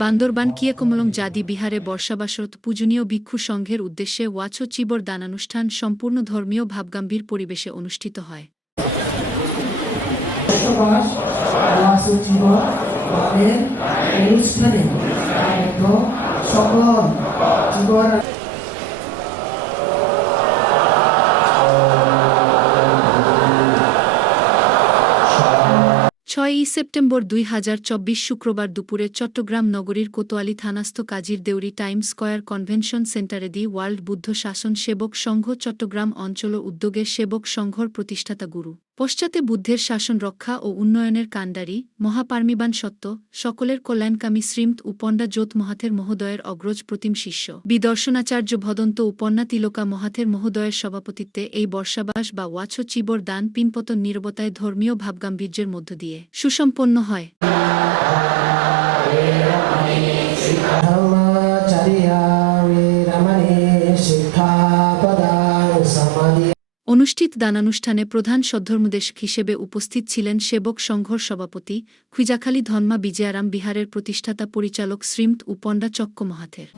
বান্দরবান কিয়াকমলং জাদি বিহারে বর্ষাবাসরত পূজনীয় ভিক্ষু সংঘের উদ্দেশ্যে ওয়াছো চিবর দানানুষ্ঠান সম্পূর্ণ ধর্মীয় ভাবগাম্ভীর পরিবেশে অনুষ্ঠিত হয়। অনুষ্ঠানে সকল ছয়ই সেপ্টেম্বর দুই হাজার চব্বিশ শুক্রবার দুপুরে চট্টগ্রাম নগরীর কোতোয়ালি থানাস্থ কাজীর দেউরি টাইম স্কয়ার কনভেনশন সেন্টারে দি ওয়ার্ল্ড বুদ্ধ শাসন সেবক সংঘ চট্টগ্রাম অঞ্চল উদ্যোগে সেবক সংঘর প্রতিষ্ঠাতা গুরু। পশ্চাতে বুদ্ধের শাসন রক্ষা ও উন্নয়নের কাণ্ডারী, মহাপার্মিবান সত্য, সকলের কল্যাণকামী শ্রীমত উপন্ডা জ্যোত মহাথের মহোদয়ের অগ্রজ প্রতিম শিষ্য। বিদর্শনাচার্য ভদন্ত উপন্যা তিলকা মহাথের মহোদয়ের সভাপতিত্বে এই বর্ষাবাস বা ওয়াছ চিবর দান পিনপতন নিরবতায় ধর্মীয় ভাবগাম্ভীর্যের মধ্য দিয়ে সুসম্পন্ন হয়। অনুষ্ঠিত দানানুষ্ঠানে প্রধান সদ্ধর্মদেশ হিসেবে উপস্থিত ছিলেন সেবক সংঘর সভাপতি খুইজাখালী ধন্মা বিজয়ারাম বিহারের প্রতিষ্ঠাতা পরিচালক শ্রীমত উপন্ডা চক্ক মহাথের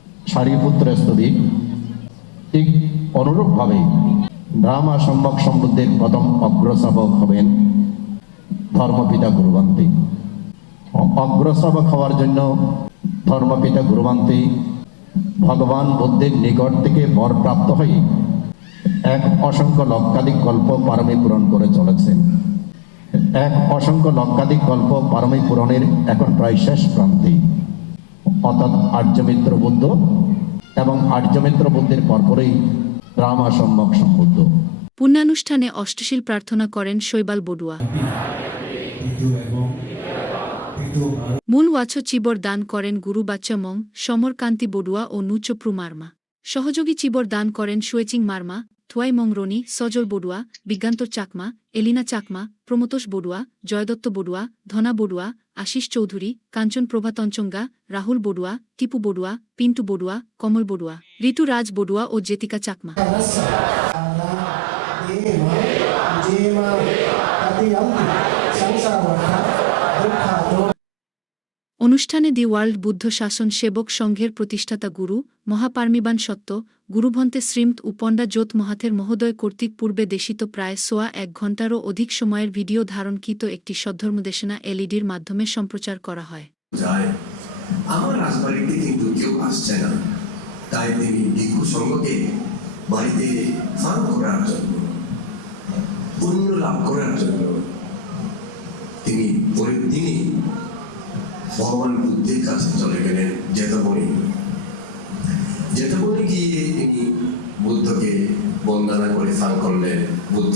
ঠিক অনুরূপভাবে ড্রামা সম্ভব সমৃদ্ধের প্রথম অগ্রশ্রাবক হবেন ধর্মপিতা গুরুবান্তি। অগ্রশ্রাবক হওয়ার জন্য ধর্মপিতা গুরুবান্তি ভগবান বুদ্ধের নিকট থেকে বর প্রাপ্ত হয়ে এক অসংখ্য লক্ষাধিক কল্প পারমী পূরণ করে চলেছেন এক অসংখ্য লক্ষাধিক কল্প পারমী পূরণের এখন প্রায় শেষ প্রান্তে। অর্থাৎ আর্যমিত্র বুদ্ধ এবং আর্যমিত্র বুদ্ধের পরপরেই রামা সম্যক সম্বুদ্ধ। পুণ্যানুষ্ঠানে অষ্টশীল প্রার্থনা করেন শৈবাল বড়ুয়া। মূল ওয়াছো চিবর দান করেন গুরু বাচ্চামং, সমরকান্তি বড়ুয়া ও নুচপ্রু মার্মা। সহযোগী চিবর দান করেন সুয়েচিং মার্মা থুয়াই মংরনি সজল বড়ুয়া, বিজ্ঞান্তর চাকমা, এলিনা চাকমা, প্রমতোষ বড়ুয়া, জয়দত্ত বড়ুয়া, ধনা বড়ুয়া, আশিস চৌধুরী, কাঞ্চন প্রভা তঞ্চঙ্গা, রাহুল বড়ুয়া, টিপু বড়ুয়া, পিন্টু বড়ুয়া, কমল বড়ুয়া ঋতু রাজ বড়ুয়া ও জেতিকা চাকমা। অনুষ্ঠানে দি ওয়ার্ল্ড বুদ্ধ শাসন সেবক সংঘের প্রতিষ্ঠাতা গুরু মহাপার্মিবান সত্য, গুরুভন্তে শ্রীমত উপন্ডা জ্যোত মহাথের মহোদয় কর্তৃক পূর্বে দেশিত প্রায় সোয়া এক ঘণ্টারও অধিক সময়ের ভিডিও ধারণকৃত একটি সদ্ধর্মদেশনা এলইডির মাধ্যমে সম্প্রচার করা হয়। আমার রাজবাড়িতে কিন্তু কেউ আসছে না। তাই তিনি ভিক্ষু বাড়িতে ফার্ম করার জন্য, পুণ্য লাভ করার জন্য তিনি পরের দিনই ভগবান বুদ্ধের কাছে চলে গেলেন যেতবনে যেতবনে গিয়ে তিনি বুদ্ধকে বন্দনা করে স্নান করলেন? বুদ্ধ,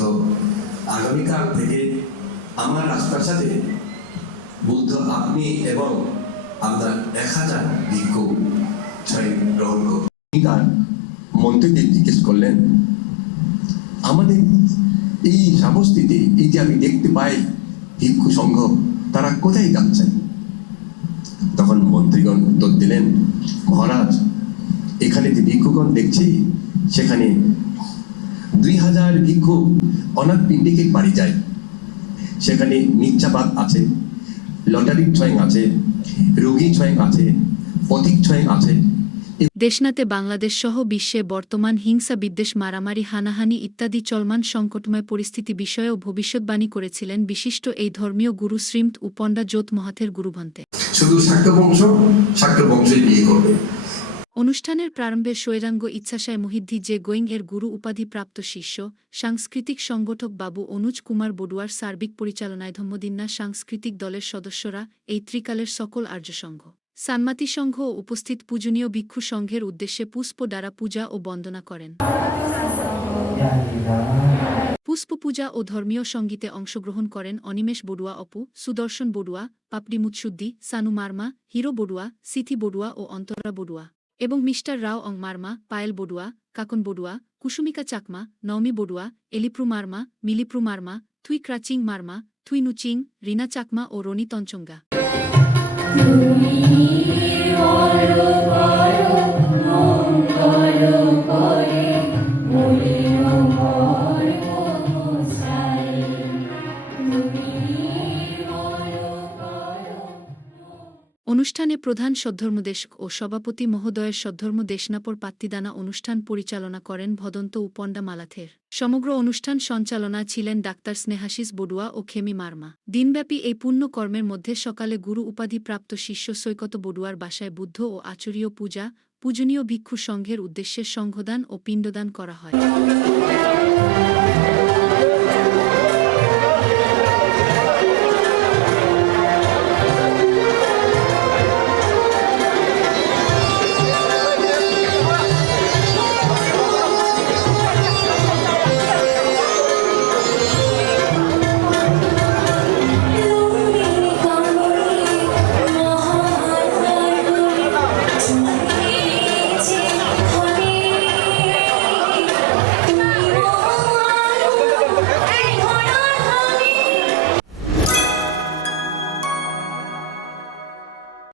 আগামীকাল থেকে আমার রাজপ্রাসাদে বুদ্ধ আপনি এবং আপনার এক হাজার ভিক্ষু তার মন্ত্রীদের জিজ্ঞেস করলেন, আমাদের এই সমষ্টিতে এই যে আমি দেখতে পাই ভিক্ষু সংঘ, তারা কোথায় যাচ্ছেন? তখন মন্ত্রীগণ উত্তর দিলেন, মহারাজ, এখানে যে ভিক্ষুগণ দেখছি, সেখানে দুই হাজার ভিক্ষু অনাথ পিণ্ডিকে বাড়ি যায়। সেখানে মিথ্যাবাদ আছে লটারির ছয়েং আছে, রোগী ছয়ং আছে, পথিক ছয়েং আছে দেশনাতে বাংলাদেশ সহ বিশ্বে বর্তমান হিংসা বিদ্বেষ মারামারি হানাহানি ইত্যাদি চলমান সংকটময় পরিস্থিতি বিষয়েও ভবিষ্যৎবাণী করেছিলেন বিশিষ্ট এই ধর্মীয় গুরু শ্রীমত উপন্ডা জ্যোত মহাথের গুরুভন্তে শুধু শাক্য বংশ বিয়ে করবে। অনুষ্ঠানের প্রারম্ভে শৈরাঙ্গ ইচ্ছাশায় মহিদ্ধি যে গোয়িং এর গুরু উপাধি প্রাপ্ত শিষ্য সাংস্কৃতিক সংগঠক বাবু অনুজ কুমার বড়ুয়ার সার্বিক পরিচালনায় ধম্মদিন্না সাংস্কৃতিক দলের সদস্যরা এই ত্রিকালের সকল আর্যসংঘ। সান্মাতি সংঘ উপস্থিত পূজনীয় ভিক্ষু সংঘের উদ্দেশ্যে পুষ্প দ্বারা পূজা ও বন্দনা করেন। পুষ্প পূজা ও ধর্মীয় সঙ্গীতে অংশগ্রহণ করেন অনিমেষ বড়ুয়া অপু, সুদর্শন বড়ুয়া, পাপড়ি মুৎসুদ্দি, সানু মার্মা, হিরো বড়ুয়া, সিথি বড়ুয়া ও অন্তরা বড়ুয়া এবং মিস্টার রাও অং মার্মা, পায়েল বড়ুয়া, কাকন বড়ুয়া, কুসুমিকা চাকমা, নওমি বড়ুয়া, এলিপ্রু মার্মা, মিলিপ্রু মার্মা থুই ক্রাচিং মার্মা থুই নুচিং রিনা চাকমা ও রনি তঞ্চঙ্গা। Lord, oh, অনুষ্ঠানে প্রধান সদ্ধর্মদেশক ও সভাপতি মহোদয়ের সদ্ধর্ম দেশনাপর পাত্তিদানা অনুষ্ঠান পরিচালনা করেন ভদন্ত উপণ্ডা মালাথের। সমগ্র অনুষ্ঠান সঞ্চালনা ছিলেন ডাক্তার স্নেহাশিস বড়ুয়া ও খেমি মার্মা। দিনব্যাপী এই পুণ্য কর্মের মধ্যে সকালে গুরু উপাধিপ্রাপ্ত শিষ্য সৈকত বড়ুয়ার বাসায় বুদ্ধ ও আচরীয় পূজা, পূজনীয় ভিক্ষু সংঘের উদ্দেশ্যে সংঘদান ও পিণ্ডদান করা হয়।